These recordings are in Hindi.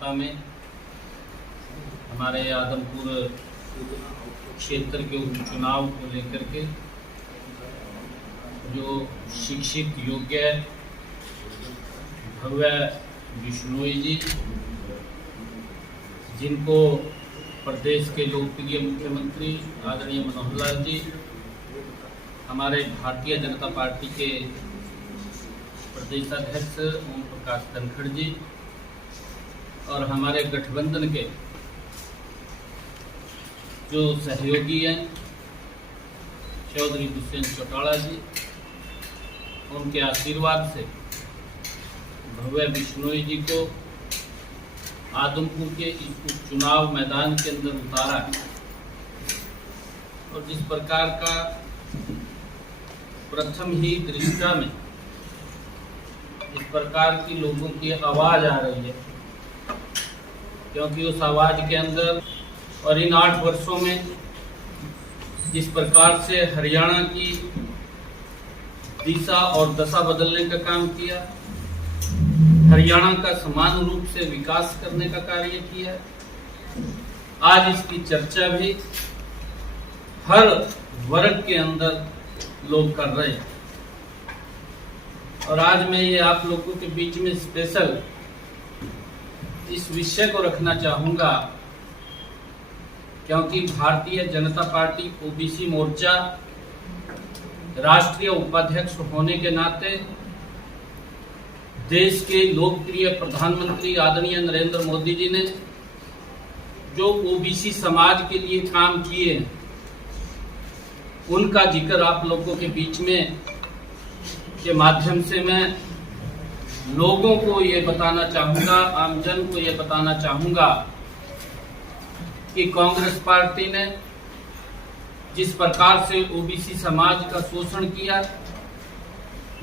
में हमारे आदमपुर क्षेत्र के उपचुनाव को लेकर के जो शिक्षित योग्य भव्य बिश्नोई जी, जिनको प्रदेश के लोकप्रिय मुख्यमंत्री आदरणीय मनोहर लाल जी, हमारे भारतीय जनता पार्टी के प्रदेश अध्यक्ष ओम प्रकाश धनखड़ जी और हमारे गठबंधन के जो सहयोगी हैं चौधरी दुष्यंत चौटाला जी, उनके आशीर्वाद से भव्य बिश्नोई जी को आदमपुर के इस उपचुनाव मैदान के अंदर उतारा है। और जिस प्रकार का प्रथम ही दृष्टा में इस प्रकार की लोगों की आवाज आ रही है, क्योंकि उस आवाज के अंदर और इन 8 वर्षों में जिस प्रकार से हरियाणा की दिशा और दशा बदलने का काम किया, हरियाणा का समान रूप से विकास करने का कार्य किया, आज इसकी चर्चा भी हर वर्ग के अंदर लोग कर रहे हैं। और आज मैं ये आप लोगों के बीच में स्पेशल इस विषय को रखना चाहूंगा, क्योंकि भारतीय जनता पार्टी ओबीसी मोर्चा राष्ट्रीय उपाध्यक्ष होने के नाते देश के लोकप्रिय प्रधानमंत्री आदरणीय नरेंद्र मोदी जी ने जो ओबीसी समाज के लिए काम किए, उनका जिक्र आप लोगों के बीच में के माध्यम से मैं लोगों को ये बताना चाहूंगा, आमजन को ये बताना चाहूंगा कि कांग्रेस पार्टी ने जिस प्रकार से ओबीसी समाज का शोषण किया,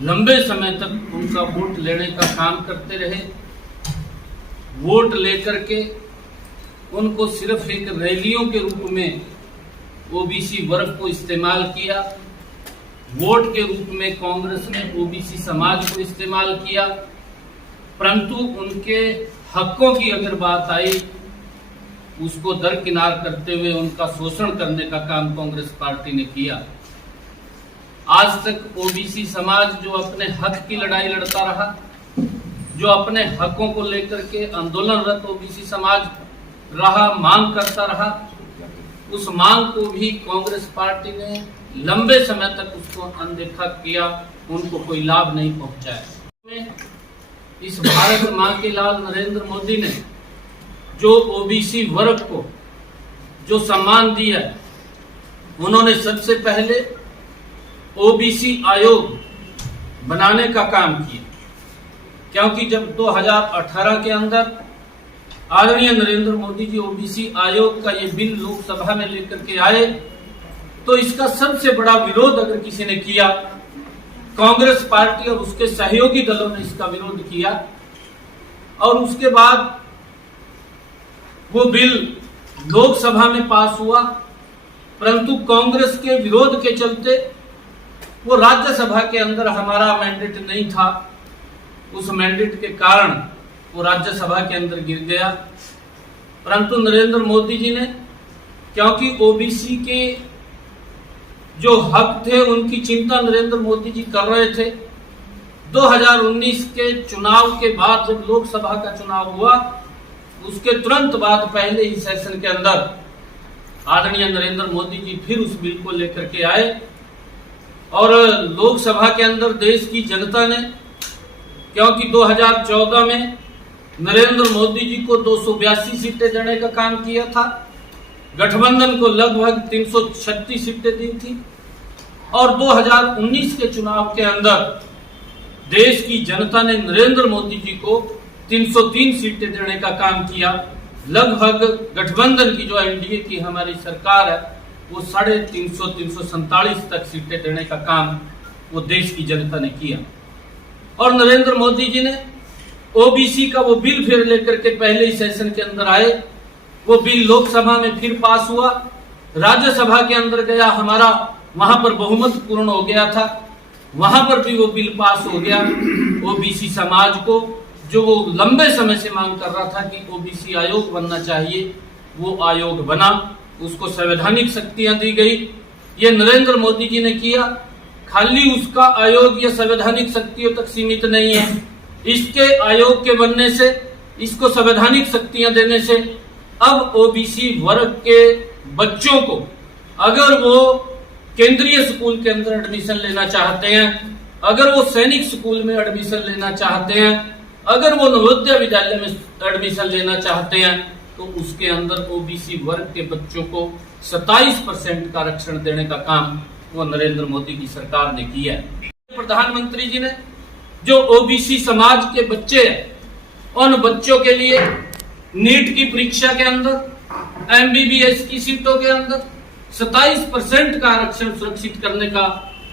लंबे समय तक उनका वोट लेने का काम करते रहे, वोट लेकर के उनको सिर्फ एक रैलियों के रूप में ओबीसी वर्ग को इस्तेमाल किया, वोट के रूप में कांग्रेस ने ओबीसी समाज को इस्तेमाल किया, परंतु उनके हकों की अगर बात आई उसको दरकिनार करते हुए उनका शोषण करने का काम कांग्रेस पार्टी ने किया। आज तक ओबीसी समाज जो अपने हक की लड़ाई लड़ता रहा, जो अपने हकों को लेकर के आंदोलनरत ओबीसी समाज रहा, मांग करता रहा, उस मांग को भी कांग्रेस पार्टी ने लंबे समय तक उसको अनदेखा किया, उनको कोई लाभ नहीं पहुंचाया। इस भारत मां के लाल नरेंद्र मोदी ने जो ओबीसी वर्ग को जो सम्मान दिया, उन्होंने सबसे पहले ओबीसी आयोग बनाने का काम किया, क्योंकि जब 2018 के अंदर आदरणीय नरेंद्र मोदी जी ओबीसी आयोग का ये बिल लोकसभा में लेकर के आए, तो इसका सबसे बड़ा विरोध अगर किसी ने किया, कांग्रेस पार्टी और उसके सहयोगी दलों ने इसका विरोध किया। और उसके बाद वो बिल लोकसभा में पास हुआ, परंतु कांग्रेस के विरोध के चलते वो राज्यसभा के अंदर हमारा मैंडेट नहीं था, उस मैंडेट के कारण वो राज्यसभा के अंदर गिर गया। परंतु नरेंद्र मोदी जी ने, क्योंकि ओबीसी के जो हक थे उनकी चिंता नरेंद्र मोदी जी कर रहे थे, 2019 के चुनाव के बाद जब लोकसभा का चुनाव हुआ, उसके तुरंत बाद पहले ही सेशन के अंदर आदरणीय नरेंद्र मोदी जी फिर उस बिल को लेकर के आए और लोकसभा के अंदर देश की जनता ने, क्योंकि 2014 में नरेंद्र मोदी जी को 282 सीटें देने का काम किया था, गठबंधन को लगभग 336 सीटें दी थी, और 2019 के चुनाव के अंदर देश की जनता ने नरेंद्र मोदी जी को 303 सीटें देने का काम किया। लगभग गठबंधन की जो एनडीए की हमारी सरकार है, वो 350-347 तक सीटें देने का काम वो देश की जनता ने किया। और नरेंद्र मोदी जी ने ओबीसी का वो बिल फिर लेकर के पहले ही सेशन के अंदर आए, वो बिल लोकसभा में फिर पास हुआ, राज्यसभा के अंदर गया, हमारा वहां पर बहुमत पूर्ण हो गया था, वहां पर भी वो बिल पास हो गया। ओबीसी समाज को जो वो लंबे समय से मांग कर रहा था कि ओबीसी आयोग बनना चाहिए, वो आयोग बना, उसको संवैधानिक शक्तियां दी गई। ये नरेंद्र मोदी जी ने किया। खाली उसका आयोग या संवैधानिक शक्तियों तक सीमित नहीं है, इसके आयोग के बनने से, इसको संवैधानिक शक्तियां देने से अब ओबीसी वर्ग के बच्चों को अगर वो केंद्रीय स्कूल के अंदर एडमिशन लेना चाहते हैं, अगर वो सैनिक स्कूल में एडमिशन लेना चाहते हैं, अगर वो नवोदय विद्यालय में एडमिशन लेना चाहते हैं, तो उसके अंदर ओबीसी वर्ग के बच्चों को 27% का आरक्षण देने का काम वो नरेंद्र मोदी की सरकार ने किया है। प्रधानमंत्री जी ने जो ओबीसी समाज के बच्चे हैं, उन बच्चों के लिए नीट की परीक्षा के अंदर, एमबीबीएस की सीटों के अंदर 27% का आरक्षण सुरक्षित करने का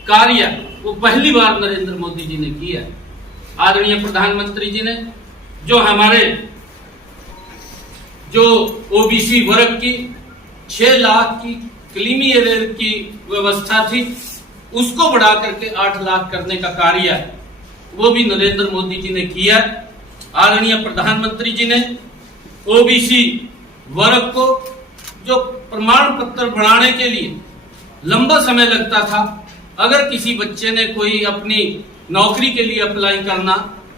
कार्य वो पहली बार नरेंद्र मोदी जी ने किया है। आदरणीय प्रधानमंत्री जी ने जो हमारे जो ओबीसी वर्ग की 6 लाख की क्रीमी लेयर की व्यवस्था थी, उसको बढ़ा करके 8 लाख करने का कार्य वो भी नरेंद्र मोदी जी ने किया। आदरणीय प्रधानमंत्री जी ने ओबीसी वर्ग को जो प्रमाण पत्र बनाने के लिए लंबा समय लगता था, अगर किसी बच्चे ने कोई अपनी नौकरी के लिए अप्लाई करना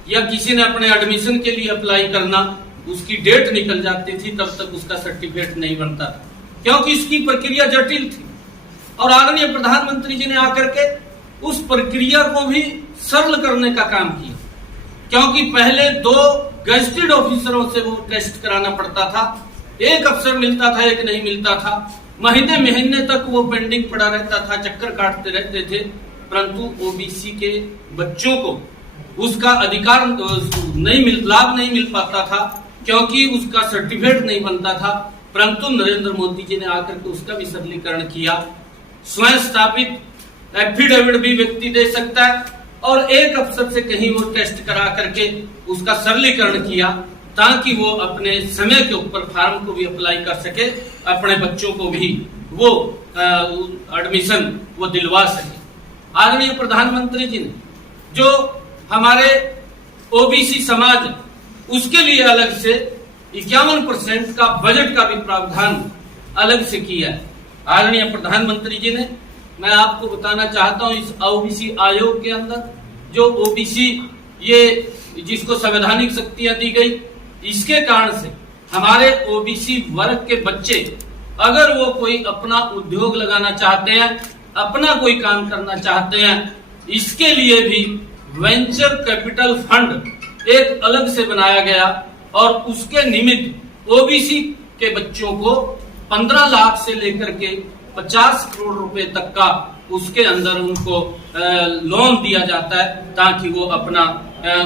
या किसी ने अपने एडमिशन के लिए अप्लाई करना, उसकी डेट निकल जाती थी, तब तक उसका सर्टिफिकेट नहीं बनता था, क्योंकि इसकी प्रक्रिया जटिल थी। और आदरणीय प्रधानमंत्री जी ने आकर के उस प्रक्रिया को भी सरल करने का काम किया, क्योंकि पहले 2 गजेटेड ऑफिसरों से वो टेस्ट कराना पड़ता था, एक अफसर मिलता था, एक नहीं मिलता था, महीने महीने तक वो पेंडिंग पड़ा रहता था, चक्कर काटते रहते थे। परंतु ओबीसी के बच्चों को उसका अधिकार लाभ नहीं मिल पाता था, क्योंकि उसका सर्टिफिकेट नहीं बनता था। परंतु नरेंद्र मोदी जी ने आकर के उसका भी सरलीकरण किया। स्वयं स्थापित एफिडेविट भी व्यक्ति दे सकता है, और एक अफसर से कहीं वो टेस्ट करा करके उसका सरलीकरण किया, ताकि वो अपने समय के ऊपर फार्म को भी अप्लाई कर सके, अपने बच्चों को भी वो एडमिशन वो दिलवा सके। आदरणीय प्रधानमंत्री जी ने जो हमारे ओबीसी समाज उसके लिए अलग से 51% का बजट का भी प्रावधान अलग से किया है। आदरणीय प्रधानमंत्री जी ने, मैं आपको बताना चाहता हूं, इस ओबीसी आयोग के अंदर जो ओबीसी ये जिसको संवैधानिक शक्तियां दी गई, इसके कारण से हमारे ओबीसी वर्ग के बच्चे अगर वो कोई अपना उद्योग लगाना चाहते हैं, अपना कोई काम करना चाहते हैं, इसके लिए भी वेंचर कैपिटल फंड एक अलग से बनाया गया, और उसके निमित्त ओबीसी के बच्चों को 15 लाख से लेकर के 50 करोड़ रुपए तक का उसके अंदर उनको लोन दिया जाता है, ताकि वो अपना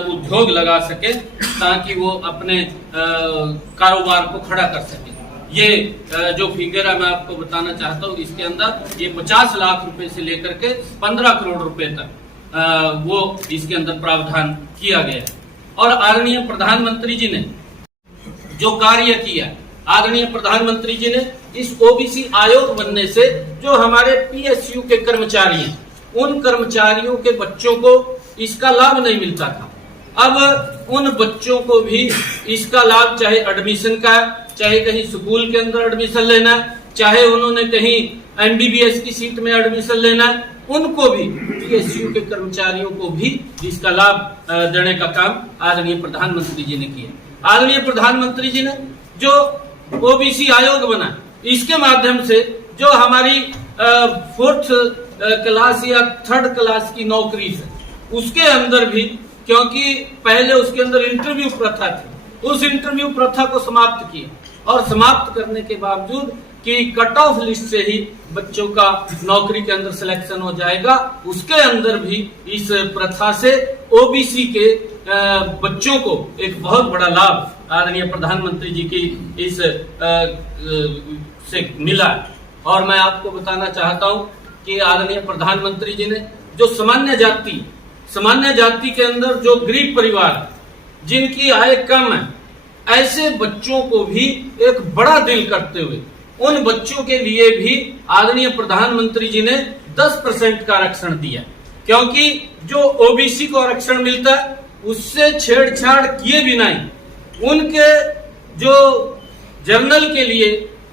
उद्योग लगा सके, ताकि वो अपने कारोबार को खड़ा कर सके। ये जो फिगर है मैं आपको बताना चाहता हूँ, इसके अंदर ये 50 लाख रुपए से लेकर के 15 करोड़ रुपए तक वो इसके अंदर प्रावधान किया गया। और आदरणीय प्रधानमंत्री जी ने जो कार्य किया, आदरणीय प्रधानमंत्री जी ने इस ओबीसी आयोग बनने से जो हमारे पीएसयू के कर्मचारी हैं, उन कर्मचारियों के बच्चों को इसका लाभ नहीं मिलता था। अब उन बच्चों को भी इसका लाभ, चाहे एडमिशन का, चाहे कहीं स्कूल के अंदर एडमिशन लेना, चाहे उन्होंने कहीं एमबीबीएस की सीट में एडमिशन लेना, उनको भी, पीएसयू के कर्मचारियों को भी इसका लाभ देने का काम आदरणीय प्रधानमंत्री जी ने किया। आदरणीय प्रधानमंत्री जी ने जो ओबीसी आयोग बना, इसके माध्यम से जो हमारी 4th क्लास या 3rd क्लास की नौकरी है, उसके अंदर भी, क्योंकि पहले उसके अंदर इंटरव्यू प्रथा थी, उस इंटरव्यू प्रथा को समाप्त किया, और समाप्त करने के बावजूद कि कट ऑफ लिस्ट से ही बच्चों का नौकरी के अंदर सिलेक्शन हो जाएगा, उसके अंदर भी इस प्रथा से ओबीसी के बच्चों को एक बहुत बड़ा लाभ आदरणीय प्रधानमंत्री जी की इस से मिला। और मैं आपको बताना चाहता हूं कि आदरणीय प्रधानमंत्री जी ने जो सामान्य जाति के अंदर जो गरीब परिवार जिनकी आय कम है, ऐसे बच्चों को भी एक बड़ा दिल करते हुए उन बच्चों के लिए भी आदरणीय प्रधानमंत्री जी ने 10% का आरक्षण दिया, क्योंकि जो ओबीसी को आरक्षण मिलता है उससे छेड़छाड़ किए बिना ही उनके जो जर्नल के लिए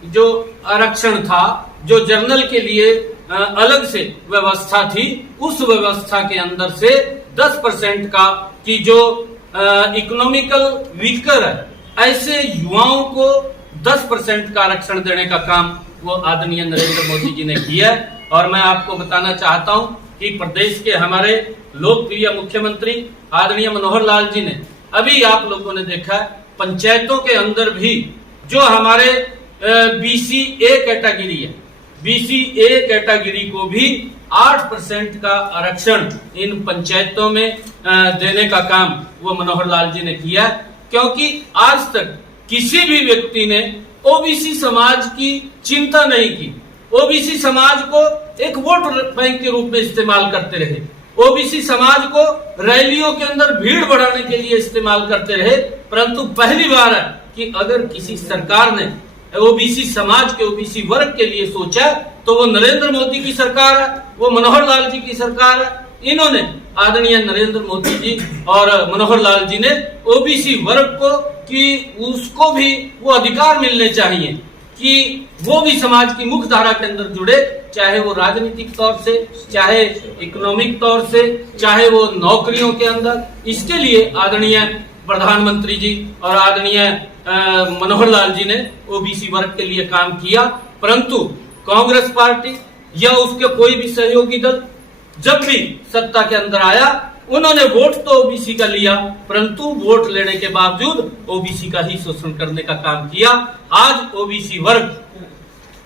जो आरक्षण था, जो जर्नल के लिए अलग से व्यवस्था थी, उस व्यवस्था के अंदर से 10% का की जो इकोनॉमिकल वीकर है, ऐसे युवाओं को 10% का आरक्षण देने का काम वो आदरणीय नरेंद्र मोदी जी ने किया है। और मैं आपको बताना चाहता हूं कि प्रदेश के हमारे लोकप्रिय मुख्यमंत्री आदरणीय मनोहर लाल जी ने, अभी आप लोगों ने देखा पंचायतों के अंदर भी जो हमारे बीसी ए कैटेगरी है, बीसी ए कैटेगरी को भी 8% का आरक्षण इन पंचायतों में देने का काम वो मनोहर लाल जी ने किया, क्योंकि आज तक किसी भी व्यक्ति ने ओबीसी समाज की चिंता नहीं की। ओबीसी समाज को एक वोट बैंक के रूप में इस्तेमाल करते रहे, ओबीसी समाज को रैलियों के अंदर भीड़ बढ़ाने के लिए इस्तेमाल करते रहे। परंतु पहली बार है कि अगर किसी सरकार ने ओबीसी समाज के, ओबीसी वर्ग के लिए सोचा तो वो नरेंद्र मोदी की सरकार है, वो मनोहर लाल जी की सरकार है। इन्होंने आदरणीय नरेंद्र मोदी जी और मनोहर लाल जी ने ओबीसी वर्ग को कि उसको भी वो अधिकार मिलने चाहिए कि वो भी समाज की मुख्य धारा के अंदर जुड़े, चाहे वो राजनीतिक तौर से, चाहे इकोनॉमिक तौर से, चाहे वो नौकरियों के अंदर। इसके लिए आदरणीय प्रधानमंत्री जी और आदरणीय मनोहर लाल जी ने ओबीसी वर्ग के लिए काम किया। परंतु कांग्रेस पार्टी या उसके कोई भी सहयोगी दल जब भी सत्ता के अंदर आया, उन्होंने वोट तो ओबीसी का लिया, परंतु वोट लेने के बावजूद ओबीसी का ही शोषण करने का काम किया। आज ओबीसी वर्ग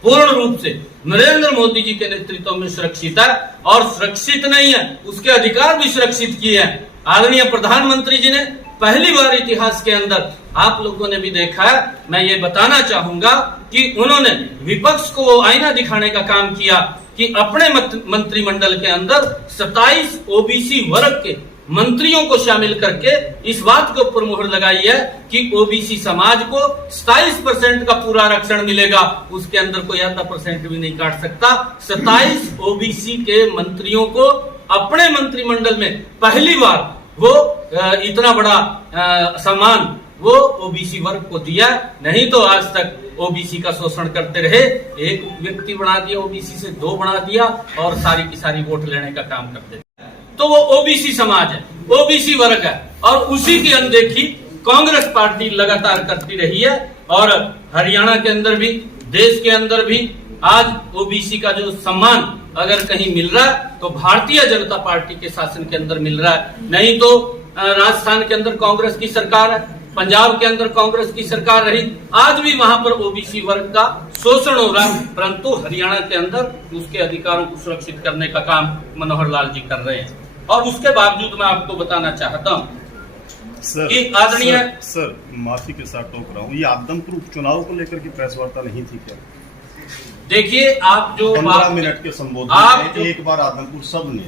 पूर्ण रूप से नरेंद्र मोदी जी के नेतृत्व में सुरक्षित है, और सुरक्षित नहीं है, उसके अधिकार भी सुरक्षित किए हैं। आदरणीय प्रधानमंत्री जी ने पहली बार इतिहास के अंदर, आप लोगों ने भी देखा है, मैं ये बताना चाहूंगा कि उन्होंने विपक्ष को वो आईना दिखाने का काम किया कि अपने मंत्रिमंडल के अंदर 27 ओबीसी वर्ग के मंत्रियों को शामिल करके इस बात के ऊपर मुहर लगाई है कि ओबीसी समाज को 27% का पूरा आरक्षण मिलेगा, उसके अंदर कोई आधा % भी नहीं काट सकता। 27 ओबीसी के मंत्रियों को अपने मंत्रिमंडल में पहली बार वो इतना बड़ा सम्मान वो ओबीसी वर्ग को दिया। नहीं तो आज तक ओबीसी का शोषण करते रहे, एक व्यक्ति बना दिया, ओबीसी से 2 बना दिया और सारी की सारी वोट लेने का काम करते। तो वो ओबीसी समाज है, ओबीसी वर्ग है, और उसी की अनदेखी कांग्रेस पार्टी लगातार करती रही है। और हरियाणा के अंदर भी, देश के अंदर भी आज ओबीसी का जो सम्मान अगर कहीं मिल रहा है तो भारतीय जनता पार्टी के शासन के अंदर मिल रहा है। नहीं तो राजस्थान के अंदर कांग्रेस की सरकार है, पंजाब के अंदर कांग्रेस की सरकार रही, आज भी वहां पर ओबीसी वर्ग का शोषण हो रहा है। परंतु हरियाणा के अंदर उसके अधिकारों को सुरक्षित करने का काम मनोहर लाल जी कर रहे हैं। और उसके बावजूद मैं आपको बताना चाहता हूं कि आदरणीय सर माफी के साथ टोक रहा हूं, ये आदमपुर उपचुनाव को लेकर की प्रेस वार्ता नहीं थी क्या? देखिए, आप जो 15 मिनट के संबोधन में एक बार आदमपुर सब ने,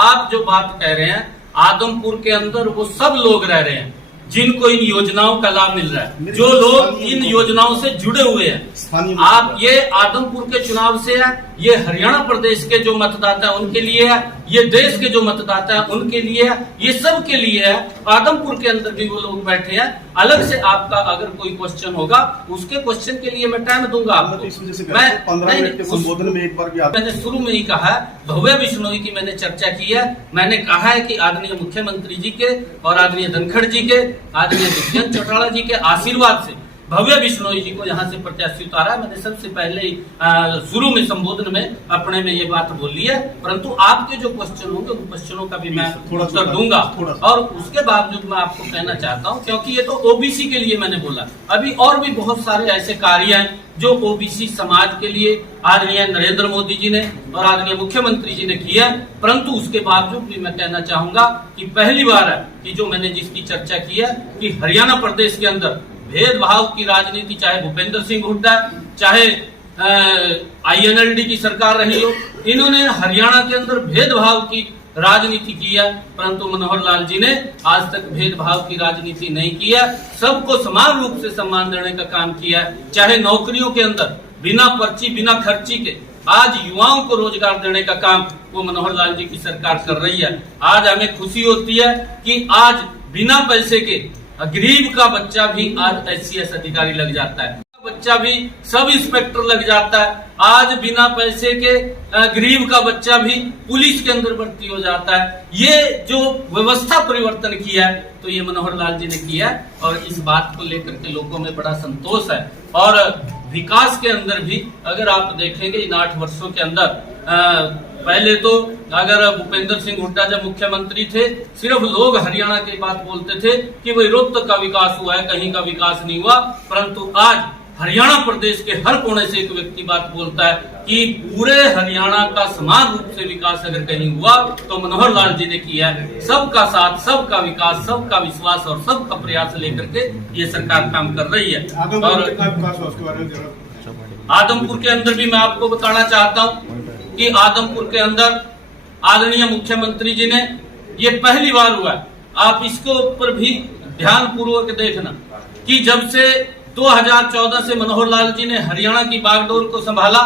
आप जो बात कह रहे हैं, आदमपुर के अंदर वो सब लोग रह रहे हैं जिनको इन योजनाओं का लाभ मिल रहा है, जो लोग इन योजनाओं से जुड़े हुए हैं। आप ये आदमपुर के चुनाव से है, ये हरियाणा प्रदेश के जो मतदाता है उनके लिए है, ये देश के जो मतदाता है उनके लिए है, ये सब के लिए है। आदमपुर के अंदर भी वो लोग बैठे हैं। अलग से आपका अगर कोई क्वेश्चन होगा, उसके क्वेश्चन के लिए मैं टाइम दूंगा आपको। मैं 15 मिनट के संबोधन में एक बार भी मैंने शुरू में ही कहा, भव्य बिश्नोई की मैंने चर्चा की है। मैंने कहा है कि आदरणीय मुख्यमंत्री जी के और आदरणीय धनखड़ जी के, आदरणीय दुष्यंत चौटाला जी के आशीर्वाद से भव्य बिश्नोई जी को यहाँ से प्रत्याशी उतारा। मैंने सबसे पहले ही शुरू में संबोधन में अपने में ये बात बोली है। परंतु आपके जो क्वेश्चन होंगे उन क्वेश्चनों का भी मैं उत्तर दूंगा। और उसके बावजूद मैं आपको कहना चाहता हूँ, क्योंकि ये तो ओबीसी के लिए मैंने बोला, अभी और भी बहुत सारे ऐसे कार्य हैं जो ओबीसी समाज के लिए आदरणीय नरेंद्र मोदी जी ने और आदरणीय मुख्यमंत्री जी ने किया। परंतु उसके बावजूद भी मैं कहना चाहूंगा कि पहली बार है कि जो मैंने जिसकी चर्चा की है कि हरियाणा प्रदेश के अंदर भेदभाव की राजनीति, चाहे भूपेंद्र सिंह हुड्डा, चाहे INLD की सरकार रही हो, इन्होंने हरियाणा के अंदर भेदभाव की राजनीति की है। परंतु मनोहर लाल जी ने आज तक भेदभाव की राजनीति नहीं की है, सबको समान रूप से सम्मान देने का काम किया है। चाहे नौकरियों के अंदर बिना पर्ची, बिना खर्ची के आज युवाओं को रोजगार देने का काम वो मनोहर लाल जी की सरकार कर रही है। आज हमें खुशी होती है कि आज बिना पैसे के गरीब का बच्चा भी आज SCS अधिकारी लग जाता है, बच्चा भी सब इंस्पेक्टर लग जाता है। आज बिना पैसे के गरीब का बच्चा भी पुलिस के अंदर भर्ती हो जाता है। ये जो व्यवस्था परिवर्तन किया है तो ये मनोहर लाल जी ने किया है और इस बात को लेकर के लोगों में बड़ा संतोष है। और विकास के अंदर भी अगर आप देखेंगे इन 8 वर्षों के अंदर पहले तो अगर भूपेंद्र सिंह हुड्डा जब मुख्यमंत्री थे सिर्फ लोग हरियाणा की बात बोलते थे कि भाई रोहतक का विकास हुआ है, कहीं का विकास नहीं हुआ, परंतु आज हरियाणा प्रदेश के हर कोने से एक व्यक्ति बात बोलता है कि पूरे हरियाणा का समान रूप से विकास अगर कहीं हुआ तो मनोहर लाल जी ने किया है। सबका साथ, सबका विकास, सबका विश्वास और सबका प्रयास लेकर के ये सरकार काम कर रही है। और आदमपुर के अंदर भी मैं आपको बताना चाहता हूँ कि आदमपुर के अंदर आदरणीय मुख्यमंत्री जी ने ये पहली बार हुआ है। आप इसके ऊपर भी ध्यान पूर्वक देखना कि जब से 2014 से मनोहर लाल जी ने हरियाणा की बागडोर को संभाला,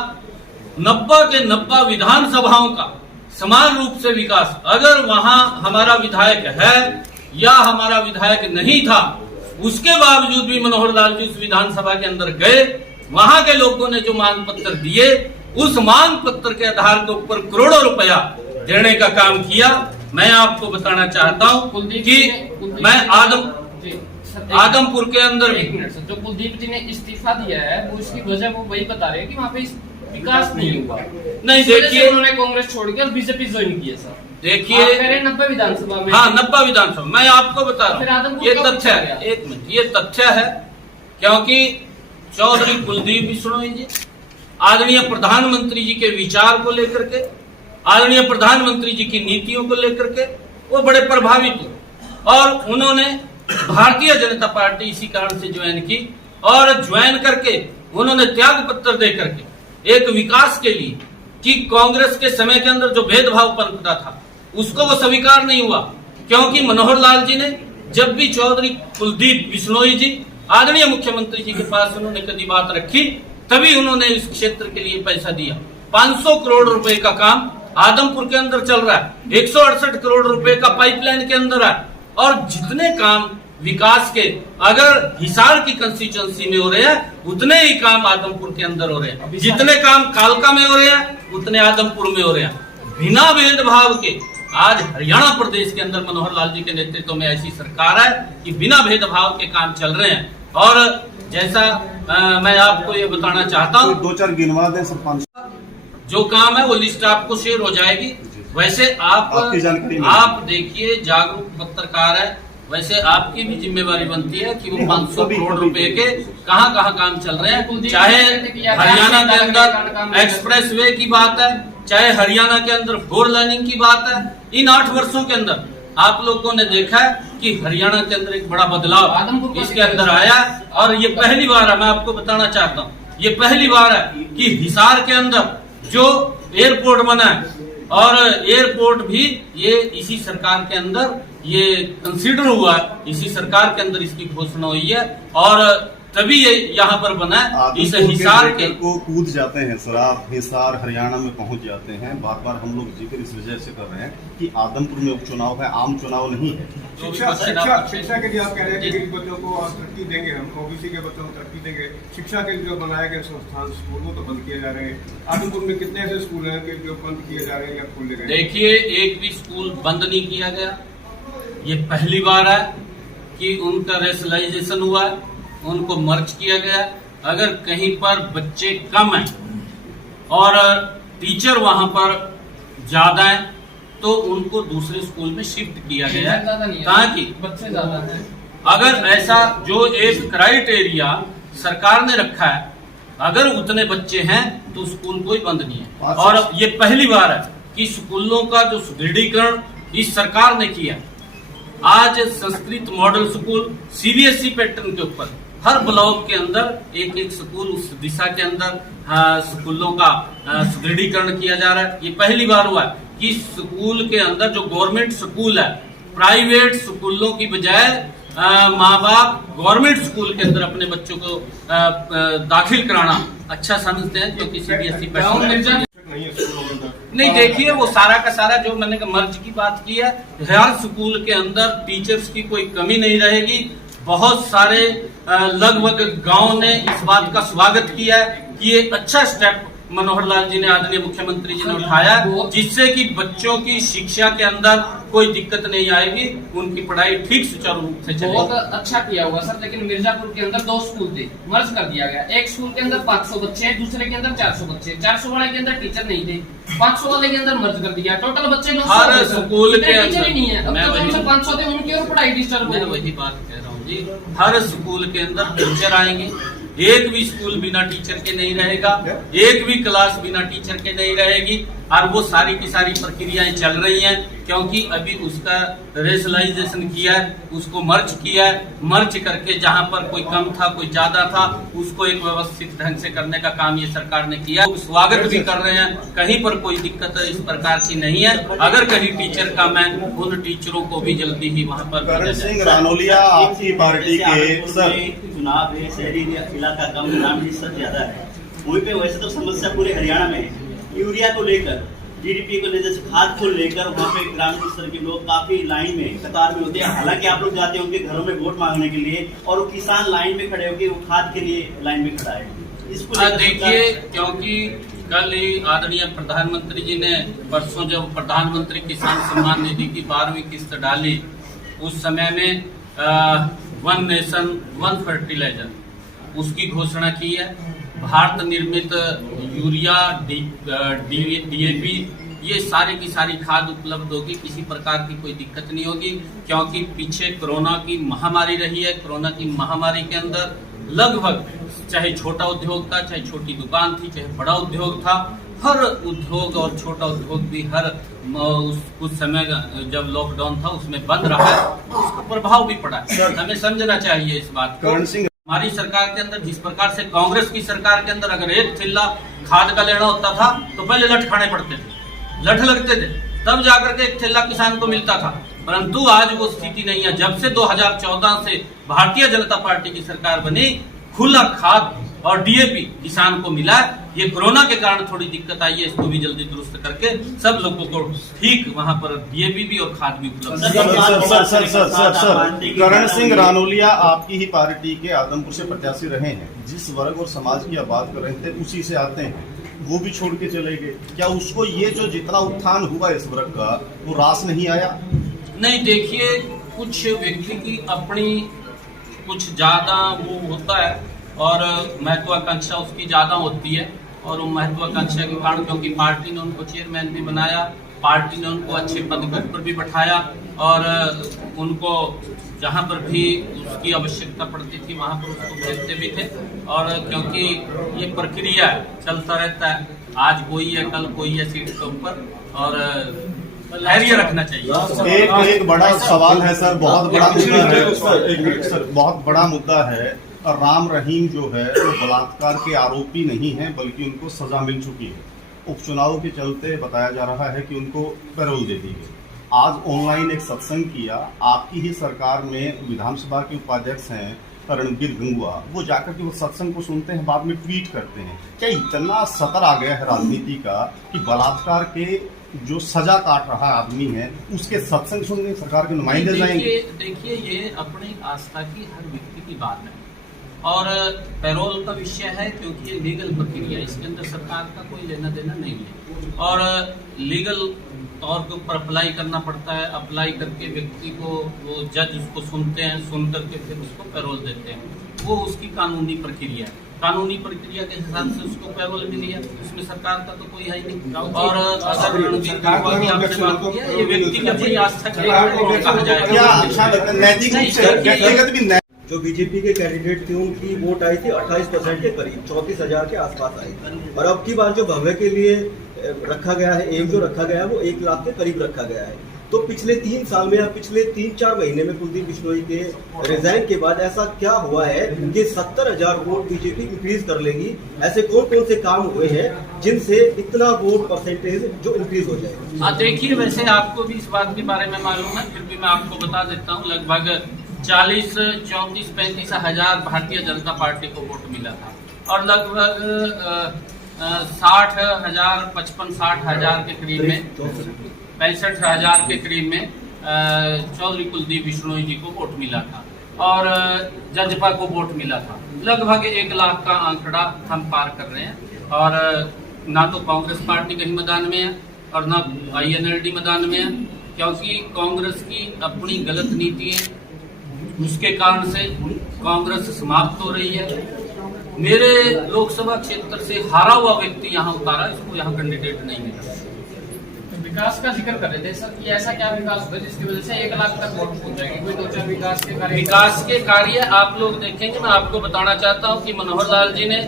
90 के 90 विधानसभाओं का समान रूप से विकास। अगर वहां हमारा विधायक है या हमारा विधायक नहीं था, उसके बावजूद भी मनोहर लाल जी उस विधानसभा के अंदर गए, वहां के लोगों ने जो मांग पत्र दिए उस मांग पत्र के आधार के ऊपर करोड़ों रुपया देने का काम किया। मैं आपको बताना चाहता हूं कि मैं आदमपुर के अंदर जो कुलदीप जी ने इस्तीफा दिया है वो इसकी वजह वो वही बता रहे हैं कि वहाँ पे विकास नहीं हुआ। नहीं, देखिए उन्होंने कांग्रेस छोड़ के बीजेपी ज्वाइन किया सर। देखिए 90 विधानसभा में, हाँ 90 विधानसभा, मैं आपको बता रहा हूँ ये तथ्य है, एक मिनट, ये तथ्य है क्योंकि चौधरी कुलदीप बिश्नोई जी आदरणीय प्रधानमंत्री जी के विचार को लेकर के, आदरणीय प्रधानमंत्री जी की नीतियों को लेकर के वो बड़े प्रभावित हुए और उन्होंने भारतीय जनता पार्टी इसी कारण से ज्वाइन की और ज्वाइन करके उन्होंने त्याग पत्र दे करके एक विकास के लिए कि कांग्रेस के समय के अंदर जो भेदभाव पनपता था उसको वो स्वीकार नहीं हुआ, क्योंकि मनोहर लाल जी ने जब भी चौधरी कुलदीप बिश्नोई जी आदरणीय मुख्यमंत्री जी के पास उन्होंने कभी बात रखी तभी उन्होंने इस क्षेत्र के लिए पैसा दिया। 500 करोड़ रुपए का काम आदमपुर के अंदर चल रहा है, 168 करोड़ रुपए का पाइपलाइन के अंदर है और जितने काम विकास के अगर हिसार की कंस्टिट्यूएंसी में हो रहे हैं उतने ही काम आदमपुर के अंदर हो रहे हैं, जितने काम कालका में हो रहे हैं उतने आदमपुर में हो रहे हैं। बिना भेदभाव के आज हरियाणा प्रदेश के अंदर मनोहर लाल जी के नेतृत्व में ऐसी सरकार है कि बिना भेदभाव के काम चल रहे हैं। और जैसा मैं आपको ये बताना चाहता हूँ, 2-4 गिनवा दें सरपंच, जो काम है वो लिस्ट आपको शेयर हो जाएगी। वैसे आपकी जानकारी आप देखिए जागरूक पत्रकार है, वैसे आपकी भी जिम्मेवारी बनती है कि वो 500 करोड़ रुपए के कहाँ कहाँ काम चल रहे हैं। चाहे हरियाणा के अंदर एक्सप्रेस वे की बात है, चाहे हरियाणा के अंदर 4 लाइनिंग की बात है, इन 8 वर्षों के अंदर आप लोगों ने देखा है कि हरियाणा के अंदर एक बड़ा बदलाव इसके अंदर आया और ये पहली बार है, मैं आपको बताना चाहता हूँ, ये पहली बार है कि हिसार के अंदर जो एयरपोर्ट बना है और एयरपोर्ट भी ये इसी सरकार के अंदर ये कंसीडर हुआ, इसी सरकार के अंदर इसकी घोषणा हुई है और तभी ये यहाँ पर बना है। इस हिसार के को कूद जाते हैं सर, आप हिसार हरियाणा में पहुंच जाते हैं। बार बार हम लोग जिक्र इस वजह से कर रहे हैं कि आदमपुर में उपचुनाव है, आम चुनाव नहीं है। शिक्षा के लिए आप कह रहे हैं कि गरीब बच्चों को तरक्की देंगे, हम ओबीसी के बच्चों को तरक्की देंगे। शिक्षा के लिए जो बनाए गए संस्थान स्कूल वो तो बंद किए जा रहे हैं। आदमपुर में कितने ऐसे स्कूल हैं कि जो बंद किए जा रहे हैं या खोले गए? देखिए एक भी स्कूल बंद नहीं किया गया, ये पहली बार है कि उनका रेशनलाइजेशन हुआ, उनको मर्ज किया गया। अगर कहीं पर बच्चे कम हैं और टीचर वहां पर ज्यादा हैं तो उनको दूसरे स्कूल में शिफ्ट किया गया है ताकि बच्चे ज्यादा हैं। अगर ऐसा जो एक क्राइटेरिया सरकार ने रखा है, अगर उतने बच्चे हैं तो स्कूल कोई बंद नहीं है। और ये पहली बार है कि स्कूलों का जो सुदृढ़ीकरण इस सरकार ने किया। आज Sanskrit model school CBSE pattern के ऊपर हर ब्लॉक के अंदर एक एक स्कूल उस दिशा के अंदर स्कूलों का सुदृढ़ीकरण किया जा रहा है। ये पहली बार हुआ है कि स्कूल के अंदर जो गवर्नमेंट स्कूल है, प्राइवेट स्कूलों की बजाय माँ बाप गवर्नमेंट स्कूल के अंदर अपने बच्चों को दाखिल कराना अच्छा समझते हैं, क्योंकि सीबीएसई पैटर्न नहीं है स्कूलों के अंदर नहीं, देखिए वो सारा का सारा जो मैंने मर्ज की बात की है, हर स्कूल के अंदर टीचर्स की कोई कमी नहीं रहेगी। बहुत सारे लगभग गांव ने इस बात का स्वागत किया है कि ये अच्छा स्टेप मनोहर लाल जी ने, आदरणीय मुख्यमंत्री जी ने उठाया, जिससे कि बच्चों की शिक्षा के अंदर कोई दिक्कत नहीं आएगी, उनकी पढ़ाई ठीक सुचारू रूप से चलेगी। बहुत अच्छा किया हुआ सर, लेकिन मिर्जापुर के अंदर 2 स्कूल थे, मर्ज कर दिया गया। एक स्कूल के अंदर 500 बच्चे हैं, दूसरे के अंदर 400 बच्चे, 400 वाले के अंदर टीचर नहीं थे, 500 वाले के अंदर मर्ज कर दिया, टोटल बच्चे 900। हर स्कूल के टीचर ही नहीं है, अब तो अंदर 500 थे, उनकी और पढ़ाई डिस्टर्ब मैं हो गई। वही बात कह रहा हूँ जी, हर स्कूल के अंदर टीचर आएंगे, एक भी स्कूल बिना टीचर के नहीं रहेगा, एक भी क्लास बिना टीचर के नहीं रहेगी, और वो सारी की सारी प्रक्रियाएं चल रही हैं, क्योंकि अभी उसका रेशनलाइजेशन किया है, उसको मर्ज किया है, मर्ज करके जहां पर कोई कम था कोई ज्यादा था, उसको एक व्यवस्थित ढंग से करने का काम ये सरकार ने किया। तो स्वागत भी कर रहे हैं, कहीं पर कोई दिक्कत इस प्रकार की नहीं है। अगर कहीं टीचर कम है, उन टीचरों को भी जल्दी ही वहां पर करण सिंह रानौलिया आपकी पार्टी के सर, चुनाव है, शहरी इलाका कम, ग्रामीण हिस्सा ज्यादा है, वहीं पे वैसे तो समस्या पूरे हरियाणा में है। यूरिया को लेकर, जीडीपी को लेकर, खाद को लेकर वहाँ पे ग्रामीण स्तर के लोग काफी लाइन में कतार में होते हैं। हालांकि आप लोग जाते हैं उनके घरों में वोट मांगने के लिए, और वो किसान लाइन में खड़े होकर वो खाद के लिए लाइन में खड़ा है। इसको देखिए, क्योंकि कल ही आदरणीय प्रधानमंत्री जी ने परसों जब प्रधानमंत्री किसान सम्मान निधि की 12वीं किस्त डाली, उस समय में 1 नेशन 1 फर्टिलाइजर उसकी घोषणा की है। भारत निर्मित यूरिया, डीएपी, ये सारी की सारी खाद उपलब्ध होगी, किसी प्रकार की कोई दिक्कत नहीं होगी, क्योंकि पीछे कोरोना की महामारी रही है। कोरोना की महामारी के अंदर लगभग चाहे छोटा उद्योग था, चाहे छोटी दुकान थी, चाहे बड़ा उद्योग था, हर उद्योग और छोटा उद्योग भी हर उस समय जब लॉकडाउन था उसमें बंद रहा है, उसका प्रभाव भी पड़ा है। हमें समझना चाहिए इस बात को। हमारी सरकार के अंदर जिस प्रकार से कांग्रेस की सरकार के अंदर अगर एक थैला खाद का लेना होता था तो पहले लठ खाने पड़ते थे, लठ लगते थे, तब जाकर के एक थैला किसान को मिलता था। परंतु आज वो स्थिति नहीं है। जब से 2014 से भारतीय जनता पार्टी की सरकार बनी, खुला खाद और डीएपी किसान को मिला। ये कोरोना के कारण थोड़ी दिक्कत आई है, इसको भी जल्दी दुरुस्त करके सब लोगों को ठीक वहां पर डीएपी भी और खाद भी उपलब्ध। सर, करण सिंह रानौलिया आपकी ही पार्टी के आदमपुर से प्रत्याशी रहे हैं। जिस वर्ग और समाज की आप बात कर रहे थे उसी से आते हैं, वो भी छोड़ के चले गए। क्या उसको ये जो जितना उत्थान हुआ इस वर्ग का वो रास नहीं आया? नहीं, देखिए, कुछ व्यक्ति की अपनी कुछ ज्यादा वो होता है और महत्वाकांक्षा उसकी ज्यादा होती है, और वो महत्वाकांक्षा के कारण, क्योंकि पार्टी ने उनको चेयरमैन भी बनाया, पार्टी ने उनको अच्छे पद पर भी बैठाया, और उनको जहां पर भी उसकी आवश्यकता पड़ती थी वहां पर उसको भेजते भी थे। और क्योंकि ये प्रक्रिया चलता रहता है, आज कोई है कल कोई है सीट के ऊपर, और धैर्य रखना चाहिए। एक बड़ा सवाल है सर, बहुत बड़ा मुद्दा है सर, बहुत बड़ा मुद्दा है। राम रहीम जो है वो बलात्कार के आरोपी नहीं है, बल्कि उनको सजा मिल चुकी है। उपचुनाव के चलते बताया जा रहा है कि उनको पैरोल दे दी गई। आज ऑनलाइन एक सत्संग किया, आपकी ही सरकार में विधानसभा के उपाध्यक्ष हैं रणबीर गंगुआ, वो जाकर के वो सत्संग को सुनते हैं, बाद में ट्वीट करते हैं। क्या इतना सतर आ गया है राजनीति का कि बलात्कार के जो सजा काट रहा आदमी है उसके सत्संग सुनने सरकार के नुमाइंदे जाएंगे? देखिए, ये अपनी आस्था की हर व्यक्ति की बात है, और पैरोल का विषय है क्योंकि ये लीगल प्रक्रिया है, इसके अंदर सरकार का कोई लेना देना नहीं है, और लीगल तौर के ऊपर अप्लाई करना पड़ता है। अप्लाई करके व्यक्ति को वो जज उसको सुनते हैं, सुन करके फिर उसको पैरोल देते हैं। वो उसकी कानूनी प्रक्रिया है, कानूनी प्रक्रिया के हिसाब से उसको पैरोल मिली है, उसमें सरकार का तो कोई है ही नहीं। और अगर रणबीर गंगुआ की आपसे बात की है, ये व्यक्ति की अपनी आस्था की कहा जाएगा। क्या अच्छा लगता है नैतिक रूप से, व्यक्तिगत भी जो बीजेपी के कैंडिडेट थे उनकी वोट आई थी 28% के करीब, 34,000 के आसपास आई। और अब की बार जो भव्य के लिए रखा गया है, एम जो रखा गया है वो 1 लाख के करीब रखा गया है। तो पिछले 3 साल में या पिछले 3-4 महीने में कुलदीप बिश्नोई के रिजाइन के बाद ऐसा क्या हुआ है कि 70,000 वोट बीजेपी इंक्रीज कर लेगी? ऐसे कौन कौन से काम हुए हैं जिनसे इतना वोट परसेंटेज जो इंक्रीज हो जाए? देखिए, वैसे आपको भी इस बात के बारे में मालूम है, फिर भी मैं आपको बता देता हूँ। लगभग 34-35 हजार भारतीय जनता पार्टी को वोट मिला था, और लगभग 60,000 55-60,000 के करीब में 65,000 के करीब में चौधरी कुलदीप बिश्नोई जी को वोट मिला था और जजपा को वोट मिला था। लगभग 1 लाख का आंकड़ा हम पार कर रहे हैं और ना तो कांग्रेस पार्टी कहीं मैदान में है और ना INLD मैदान में है, क्योंकि कांग्रेस की अपनी गलत नीति है, उसके कारण से कांग्रेस समाप्त हो रही है। मेरे लोकसभा क्षेत्र से हारा हुआ व्यक्ति यहाँ उतारा, इसको यहाँ कैंडिडेट नहीं मिला। विकास का जिक्र कर रहे थे सर कि ऐसा क्या विकास हुआ जिसकी वजह से 1 लाख तक वोट पहुंच जाएगी? कोई 2-4 विकास के कार्य आप लोग देखेंगे। मैं आपको बताना चाहता हूँ कि मनोहर लाल जी ने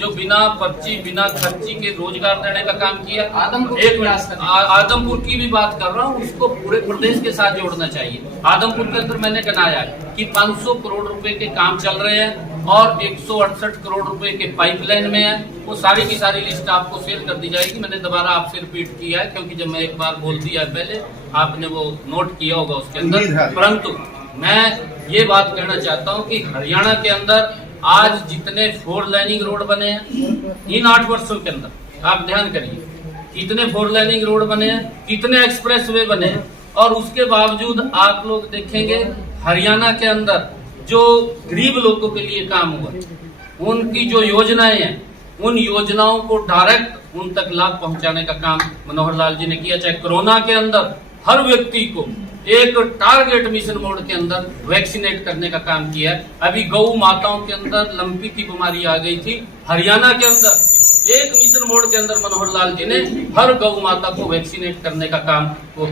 जो बिना पर्ची बिना खर्ची के रोजगार देने का काम किया, आदमपुर की भी बात कर रहा हूँ, उसको पूरे प्रदेश के साथ जोड़ना चाहिए। आदमपुर के अंदर मैंने गिनाया कि 500 करोड़ रुपए के काम चल रहे हैं और 168 करोड़ रुपए के पाइपलाइन में है। वो सारी की सारी लिस्ट आपको शेयर कर दी जाएगी। मैंने दोबारा आपसे रिपीट किया है क्योंकि जब मैं एक बार बोल दिया है पहले, आपने वो नोट किया होगा उसके अंदर। परंतु मैं ये बात कहना चाहता हूँ कि हरियाणा के अंदर आज जितने 4 लाइनिंग रोड बने हैं इन 8 वर्षों के अंदर, आप ध्यान करिए, कितने 4 लाइनिंग रोड बने हैं, कितने एक्सप्रेस वे बने हैं, और उसके बावजूद आप लोग देखेंगे हरियाणा के अंदर जो गरीब लोगों के लिए काम हुआ, उनकी जो योजनाएं हैं, उन योजनाओं को डायरेक्ट उन तक लाभ पहुंचाने का काम मनोहर लाल जी ने किया। चाहे कोरोना के अंदर हर व्यक्ति को एक टारगेट मिशन मोड के अंदर वैक्सीनेट करने का काम किया है। अभी गौ माताओं के अंदर लंपी की बीमारी आ गई थी, हरियाणा के अंदर एक मिशन मोड के अंदर मनोहर लाल जी ने हर गौ माता को वैक्सीनेट करने का काम वो